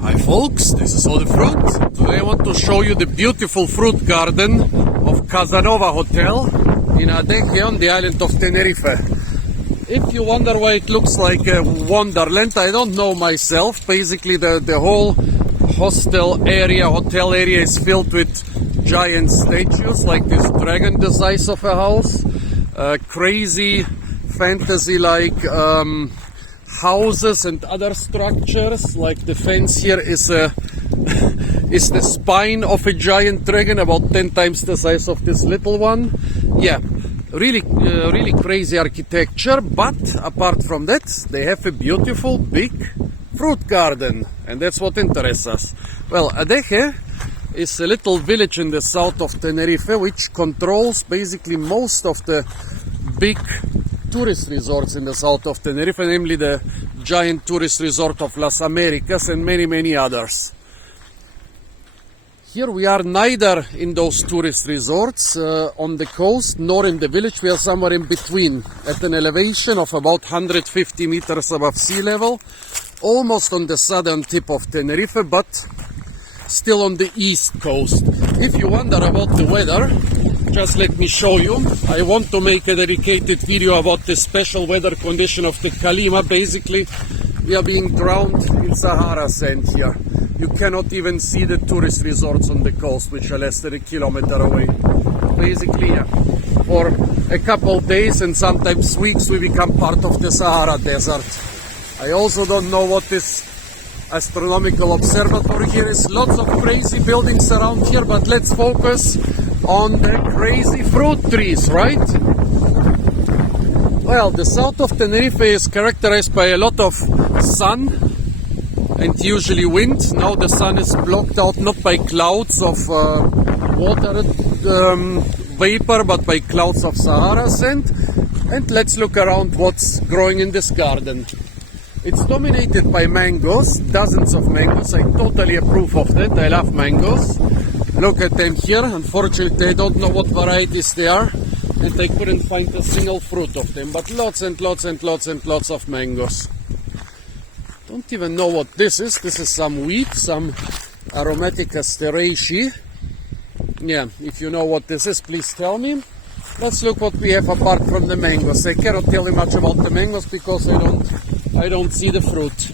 Hi folks, this is All the Fruit. Today I want to show you the beautiful fruit garden of Casanova Hotel in Adeje on the island of Tenerife. If you wonder why it looks like a wonderland, I don't know myself. Basically the whole hotel area is filled with giant statues like this dragon the size of a house, crazy fantasy-like houses and other structures. Like the fence here is is the spine of a giant dragon, about 10 times the size of this little one. Yeah, really crazy architecture. But apart from that, they have a beautiful big fruit garden, and that's what interests us. Well, Adeje is a little village in the south of Tenerife which controls basically most of the big tourist resorts in the south of Tenerife, namely the giant tourist resort of Las Americas and many others. Here we are neither in those tourist resorts on the coast nor in the village. We are somewhere in between at an elevation of about 150 meters above sea level, almost on the southern tip of Tenerife, but still on the east coast. If you wonder about the weather, just let me show you. I want to make a dedicated video about the special weather condition of the Calima. Basically, we are being drowned in Sahara sand here. You cannot even see the tourist resorts on the coast, which are less than a kilometer away. Basically, yeah, for a couple of days and sometimes weeks we become part of the Sahara Desert. I also don't know what this astronomical observatory here is. Lots of crazy buildings around here, but let's focus on the crazy fruit trees, right? Well, the south of Tenerife is characterized by a lot of sun and usually wind. Now the sun is blocked out not by clouds of water vapor, but by clouds of Sahara sand. And let's look around what's growing in this garden. It's dominated by mangoes, dozens of mangoes. I totally approve of that. I love mangoes. Look at them here. Unfortunately, I don't know what varieties they are, and I couldn't find a single fruit of them, but lots and lots of mangoes. Don't even know what this is. This is some wheat, some aromatic asteraceae. Yeah, if you know what this is, please tell me. Let's look what we have apart from the mangoes. I cannot tell you much about the mangoes because I don't see the fruit.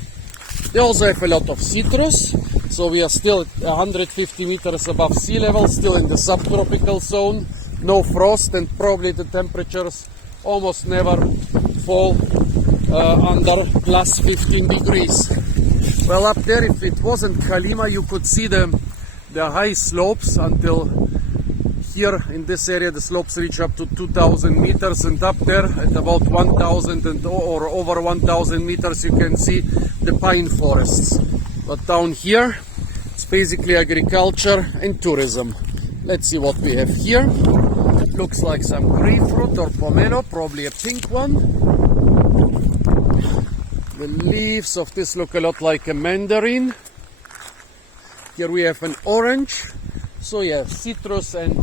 They also have a lot of citrus, so we are still 150 meters above sea level, still in the subtropical zone. No frost, and probably the temperatures almost never fall under plus 15 degrees. Well, up there, if it wasn't Calima, you could see the high slopes until here in this area. The slopes reach up to 2,000 meters, and up there at about 1,000 or over 1,000 meters you can see the pine forests. But down here it's basically agriculture and tourism. Let's see what we have here. It looks like some grapefruit or pomelo, probably a pink one. The leaves of this look a lot like a mandarin. Here we have an orange. So yeah, citrus and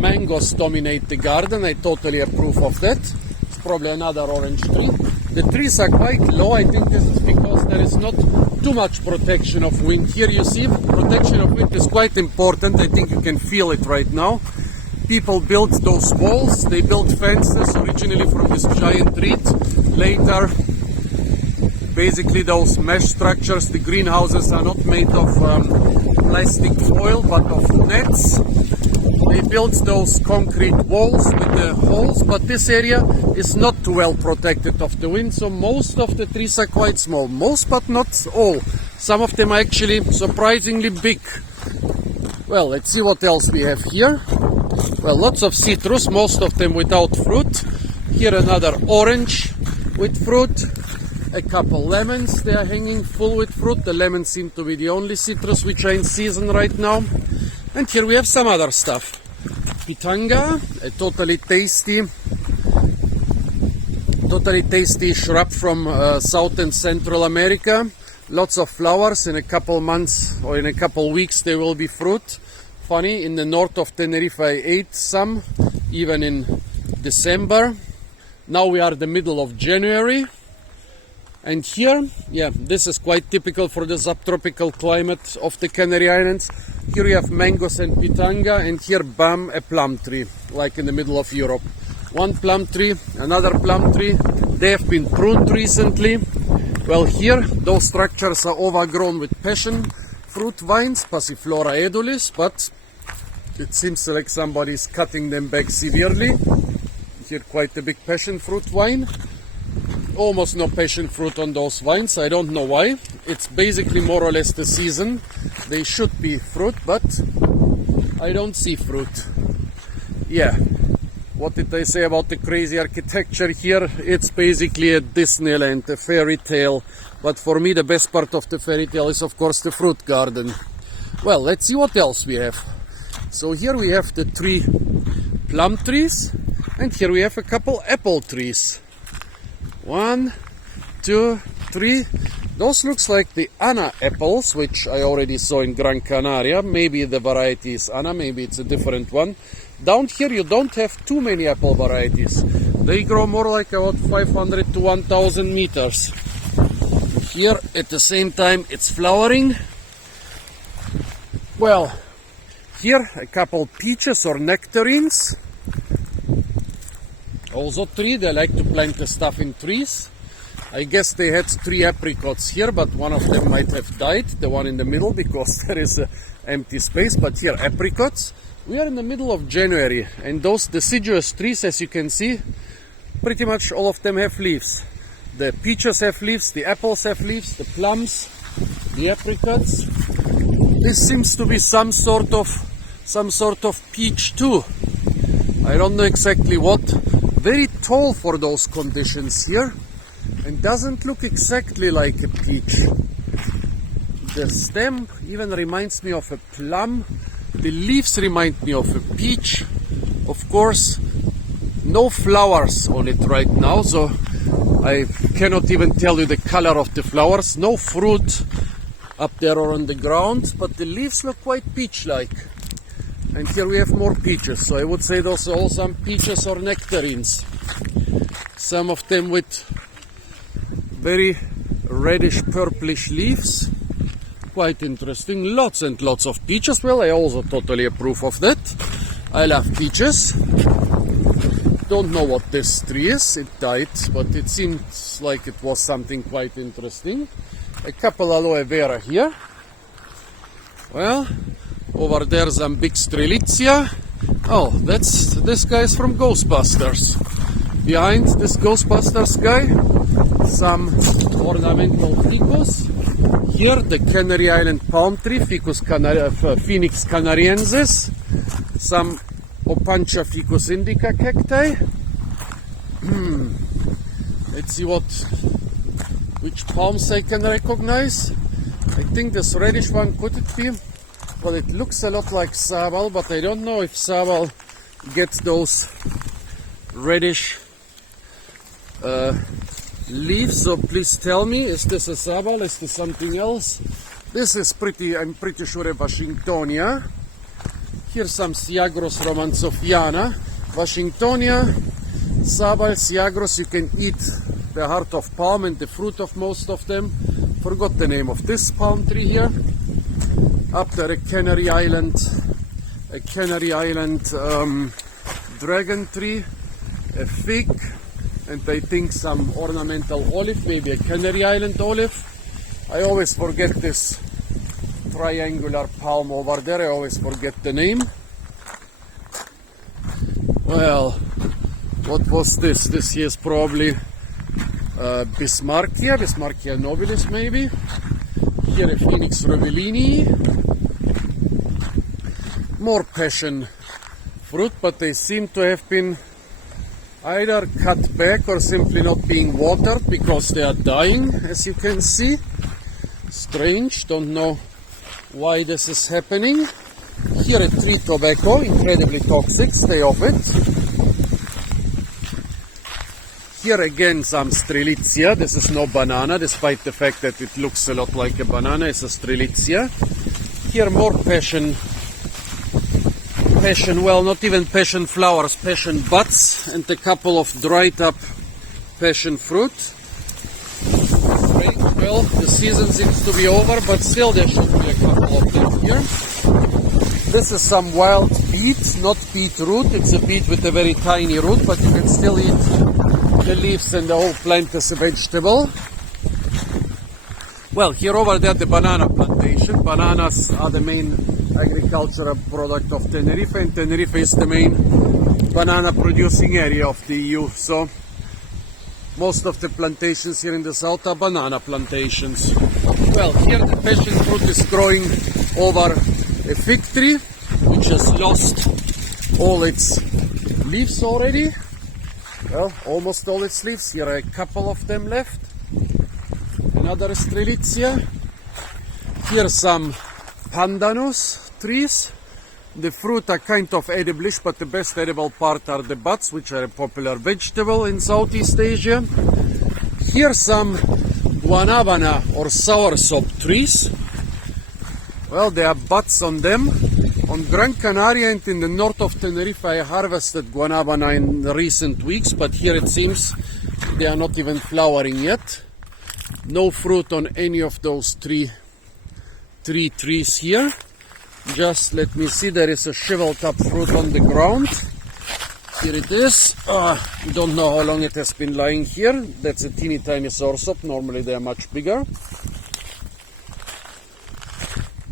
mangoes dominate the garden. I totally approve of that. It's probably another orange tree. The trees are quite low. I think this is because there is not too much protection of wind. Here you see, protection of wind is quite important. I think you can feel it right now. People built those walls. They built fences originally from this giant reed. Later, basically those mesh structures, the greenhouses are not made of plastic foil but of nets. They built those concrete walls with the holes, but this area is not too well protected of the wind, so most of the trees are quite small. Most, but not all. Some of them are actually surprisingly big. Well, let's see what else we have here. Well, lots of citrus, most of them without fruit. Here another orange with fruit. A couple lemons, they are hanging full with fruit. The lemons seem to be the only citrus which are in season right now. And here we have some other stuff. Pitanga, a totally tasty shrub from South and Central America. Lots of flowers. In a couple months or in a couple weeks there will be fruit. Funny, in the north of Tenerife I ate some, even in December. Now we are the middle of January. And here, yeah, this is quite typical for the subtropical climate of the Canary Islands. Here we have mangoes and pitanga, and here a plum tree, like in the middle of Europe. One plum tree, another plum tree. They have been pruned recently. Well, here those structures are overgrown with passion fruit vines, Passiflora edulis, but it seems like somebody's cutting them back severely. Here quite a big passion fruit vine. Almost no passion fruit on those vines. I don't know why. It's basically more or less the season. They should be fruit, but I don't see fruit. Yeah. What did I say about the crazy architecture here? It's basically a Disneyland, a fairy tale. But for me the best part of the fairy tale is of course the fruit garden. Well, let's see what else we have. So here we have the 3 plum trees, and here we have a couple apple trees. 1, 2, 3. Those looks like the Anna apples, which I already saw in Gran Canaria. Maybe the variety is Anna, maybe it's a different one. Down here you don't have too many apple varieties. They grow more like about 500 to 1000 meters. Here at the same time it's flowering. Well, here a couple peaches or nectarines. Also 3, they like to plant the stuff in trees. I guess they had 3 apricots here, but one of them might have died, the one in the middle, because there is an empty space. But here apricots. We are in the middle of January, and those deciduous trees, as you can see, pretty much all of them have leaves. The peaches have leaves, the apples have leaves, the plums, the apricots. This seems to be some sort of peach too. I don't know exactly what. Very tall for those conditions here, and doesn't look exactly like a peach. The stem even reminds me of a plum. The leaves remind me of a peach. Of course, no flowers on it right now, so I cannot even tell you the color of the flowers. No fruit up there or on the ground, but the leaves look quite peach-like. And here we have more peaches, so I would say those are all some peaches or nectarines. Some of them with very reddish purplish leaves. Quite interesting. Lots and lots of peaches. Well, I also totally approve of that. I love peaches. Don't know what this tree is. It died, but it seems like it was something quite interesting. A couple aloe vera here. Well, over there some big strelitzia. Oh, this guy is from Ghostbusters. Behind this Ghostbusters guy, some ornamental ficus. Here the Canary Island palm tree, Phoenix canariensis. Some Opancha ficus indica cacti. Let's see which palms I can recognize. I think this reddish one, could it be? Well, it looks a lot like sabal, but I don't know if sabal gets those reddish leaves, so please tell me, is this a sabal, is this something else? This is I'm pretty sure a Washingtonia. Here's some Siagros romanzofiana. Washingtonia, sabal, Siagros, you can eat the heart of palm and the fruit of most of them. Forgot the name of this palm tree here. Up there a Canary Island dragon tree, a fig, and I think some ornamental olive, maybe a Canary Island olive. I always forget this triangular palm over there, I always forget the name. Well, what was this? This here is probably Bismarckia nobilis maybe. Here a Phoenix revellini. More passion fruit, but they seem to have been either cut back or simply not being watered because they are dying, as you can see. Strange, don't know why this is happening. Here a tree tobacco, incredibly toxic, stay off it. Here again some strelitzia. This is no banana, despite the fact that it looks a lot like a banana. It's a strelitzia. Here more passion, well, not even passion flowers, passion buds, and a couple of dried up passion fruit. Well, the season seems to be over, but still there should be a couple of them here. This is some wild beet, not beetroot. It's a beet with a very tiny root, but you can still eat the leaves and the whole plant as a vegetable. Well, here over there, the banana plantation. Bananas are the main agricultural product of Tenerife, and Tenerife is the main banana producing area of the EU. So most of the plantations here in the south are banana plantations. Well, here the passion fruit is growing over a fig tree, which has lost all its leaves already. Well, almost all its leaves. Here are a couple of them left. Another strelitzia. Here some pandanus trees. The fruit are kind of ediblish, but the best edible part are the buds, which are a popular vegetable in Southeast Asia. Here some guanabana or soursop trees. Well, there are buds on them. On Gran Canaria and in the north of Tenerife, I harvested guanabana in recent weeks, but here it seems they are not even flowering yet. No fruit on any of those three trees here. Just let me see, there is a shriveled up fruit on the ground. Here it is. Don't know how long it has been lying here. That's a teeny tiny soursop. Normally they are much bigger.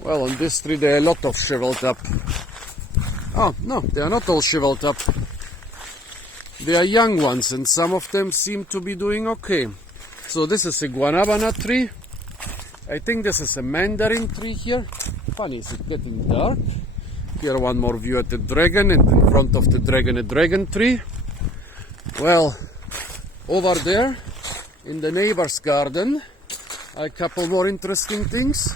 Well, on this tree there are a lot of shriveled up. Oh, no, they are not all shriveled up. They are young ones, and some of them seem to be doing okay. So this is a guanabana tree. I think this is a mandarin tree here. Funny, is it getting dark? Here one more view at the dragon, and in front of the dragon a dragon tree. Well, over there in the neighbor's garden are a couple more interesting things.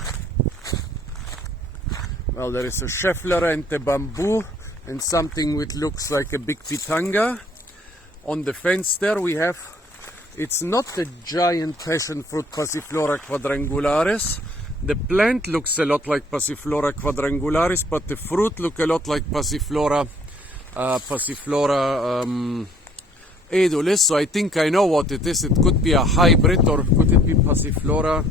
Well, there is a Schefflerante Bamboo and something which looks like a big Pitanga. On the fence there we have, it's not a giant passion fruit Passiflora quadrangularis. The plant looks a lot like Passiflora quadrangularis, but the fruit look a lot like Passiflora edulis. So I think I know what it is. It could be a hybrid, or could it be Passiflora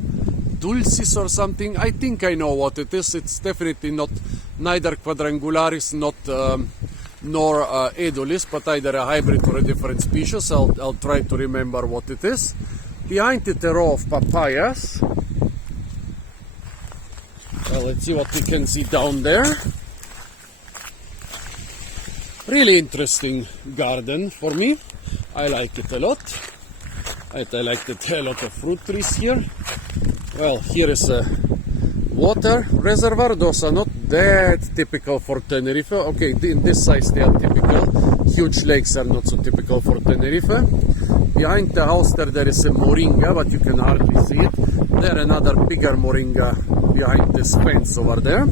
dulcis or something? I think I know what it is. It's definitely not neither quadrangularis, nor edulis, but either a hybrid or a different species. I'll try to remember what it is. Behind it a row of papayas. Well, let's see what we can see down there. Really interesting garden for me. I like it a lot. I like that there are a lot of fruit trees here. Well, here is a water reservoir. Those are not that typical for Tenerife. Okay, in this size they are typical. Huge lakes are not so typical for Tenerife. Behind the house there is a moringa, but you can hardly see it. There another bigger moringa behind this fence over there.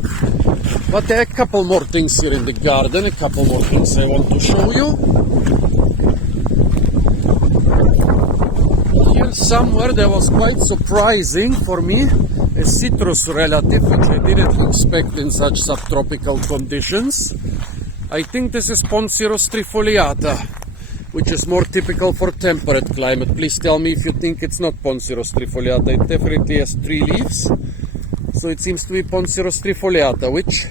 But there are a couple more things here in the garden, a couple more things I want to show you. Here somewhere there was quite surprising for me, a citrus relative which I didn't expect in such subtropical conditions. I think this is Poncirus trifoliata, which is more typical for temperate climate. Please tell me if you think it's not Poncirus trifoliata. It definitely has 3 leaves, so it seems to be Poncirus trifoliata, which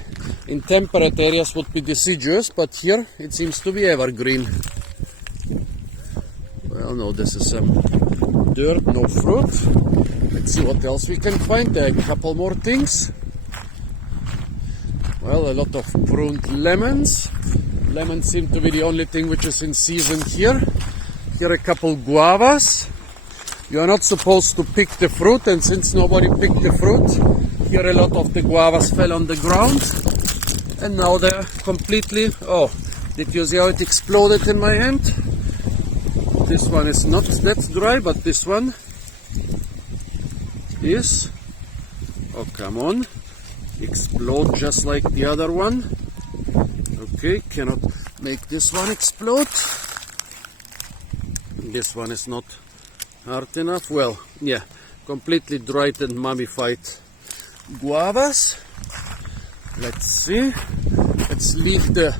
in temperate areas would be deciduous, but here it seems to be evergreen. Well, no, this is some dirt, no fruit. Let's see what else we can find. There are a couple more things. Well, a lot of pruned lemons. Lemons seem to be the only thing which is in season here. Here are a couple guavas. You are not supposed to pick the fruit, and since nobody picked the fruit, here a lot of the guavas fell on the ground. And now they're completely... Oh, did you see how it exploded in my hand? This one is not that dry, but this one is... Oh, come on. Explode just like the other one. Okay, cannot make this one explode. This one is not hard enough. Well, yeah, completely dried and mummified guavas. Let's see. Let's leave the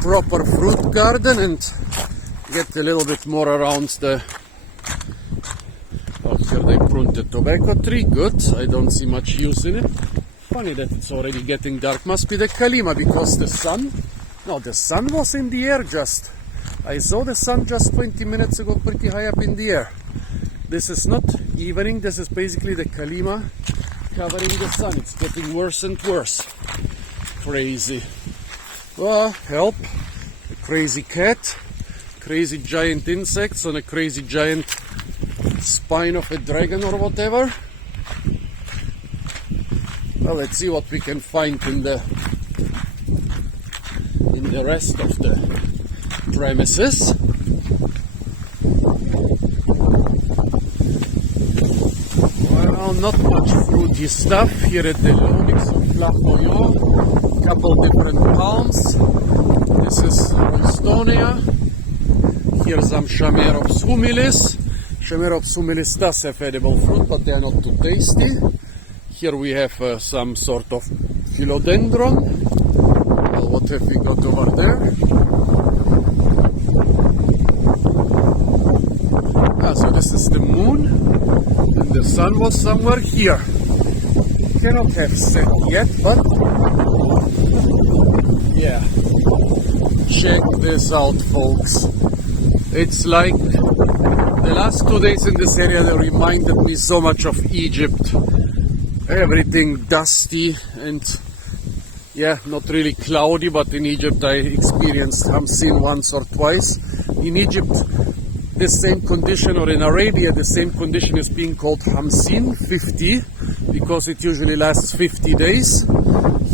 proper fruit garden and get a little bit more around the... Oh, Here they pruned the tobacco tree. Good. I don't see much use in it. Funny that it's already getting dark. Must be the Kalima because the sun... No, the sun was in the air just. I saw the sun just 20 minutes ago pretty high up in the air. This is not evening. This is basically the Kalima covering the sun. It's getting worse and worse. Crazy. Well, help. A crazy cat. Crazy giant insects on a crazy giant spine of a dragon or whatever. Well, let's see what we can find in the rest of the premises. Well, not much fruity stuff here at the Lonix of Flacoyot. Couple different palms. This is Rolstonia. Here's some Chamerops humilis. Chamerops humilis does have edible fruit, but they are not too tasty. Here we have some sort of philodendron. Well, what have we got over there? So this is the moon, and the sun was somewhere here. Cannot have set yet, but yeah. Check this out, folks. It's like the last 2 days in this area, they reminded me so much of Egypt. Everything dusty and yeah, not really cloudy, but in Egypt I experienced Hamsin once or twice. In Egypt, the same condition, or in Arabia, the same condition is being called Hamsin, 50, because it usually lasts 50 days.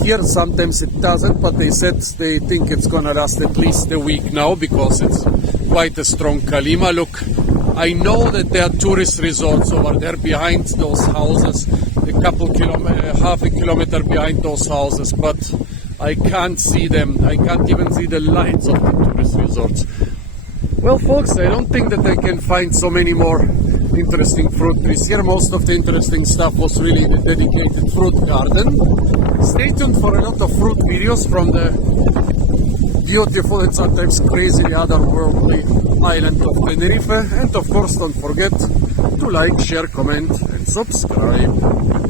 Here sometimes it doesn't, but they said they think it's gonna last at least a week now because it's quite a strong Kalima. Look, I know that there are tourist resorts over there behind those houses, half a kilometer behind those houses, but I can't see them. I can't even see the lights of the tourist resorts. Well, folks, I don't think that I can find so many more interesting fruit trees here. Most of the interesting stuff was really in the dedicated fruit garden. Stay tuned for a lot of fruit videos from the beautiful and sometimes crazily otherworldly island of Tenerife. And of course, don't forget to like, share, comment and subscribe.